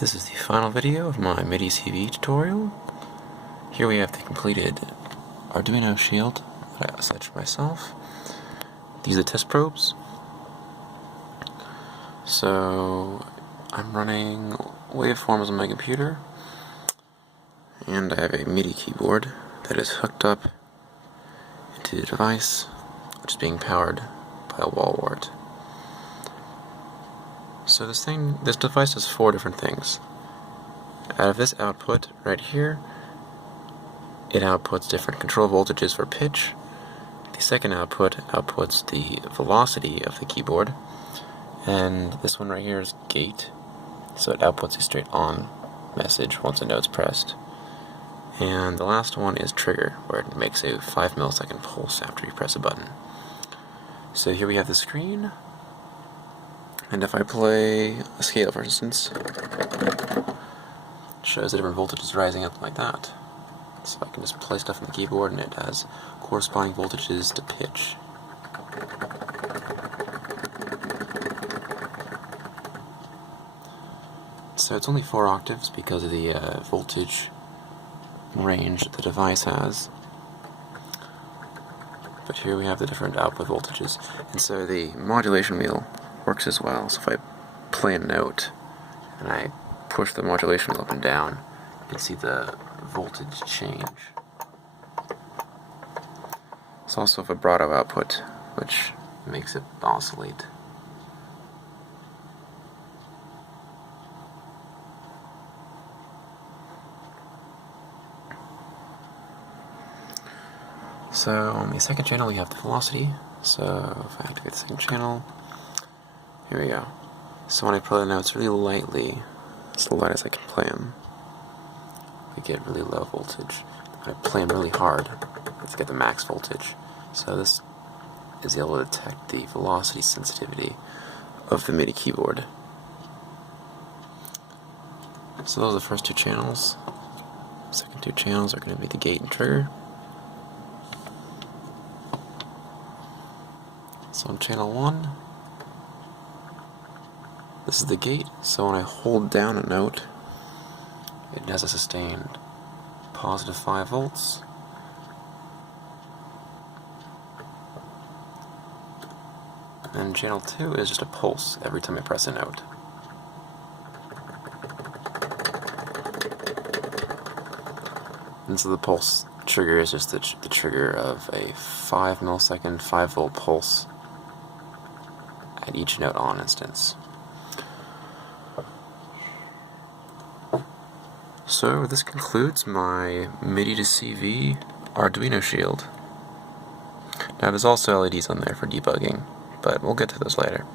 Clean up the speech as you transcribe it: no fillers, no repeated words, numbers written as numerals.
This is the final video of my Midi2CV tutorial. Here we have the completed Arduino shield that I set for myself. These are the test probes. So I'm running waveforms on my computer, and I have a MIDI keyboard that is hooked up into the device, which is being powered by a wall wart. So this device does 4 different things. Out of this output right here, it outputs different control voltages for pitch. The second output outputs the velocity of the keyboard, and this one right here is gate, so it outputs a straight on message once a note's pressed. And the last one is trigger, where it makes a 5 millisecond pulse after you press a button. So here we have the screen. And if I play a scale, for instance, it shows the different voltages rising up like that. So I can just play stuff on the keyboard and it has corresponding voltages to pitch. So it's only 4 octaves because of the voltage range that the device has. But here we have the different output voltages. And so the modulation wheel works as well. So if I play a note and I push the modulation wheel up and down, you can see the voltage change. It's also a vibrato output, which makes it oscillate. So on the second channel we have the velocity. So if I activate the second channel, here we go. So when I play the notes really lightly, as light as I can play them, we get really low voltage. When I play them really hard, let's get the max voltage. So this is able to detect the velocity sensitivity of the MIDI keyboard. So those are the first 2 channels. The second 2 channels are going to be the gate and trigger. So on channel 1, this is the gate, so when I hold down a note, it has a sustained positive 5 volts. And channel 2 is just a pulse every time I press a note. And so the pulse trigger is just the trigger of a 5 millisecond, 5 volt pulse at each note on instance. So this concludes my Midi2CV Arduino shield. Now there's also LEDs on there for debugging, but we'll get to those later.